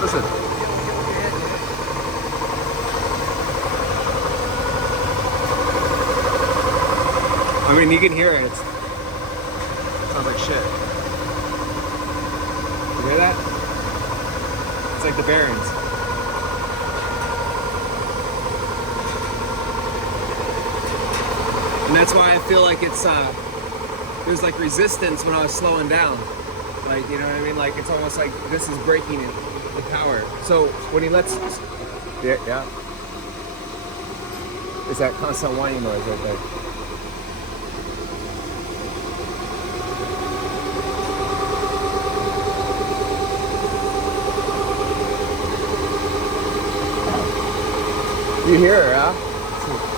Listen. I mean, you can hear it. It sounds like shit. You hear that? It's like the bearings. And that's why I feel like it's there's like resistance when I was slowing down. Like, you know what I mean? Like, it's almost like this is breaking the power. So when he lets, yeah. It's that constant whining noise right there. You hear her, huh?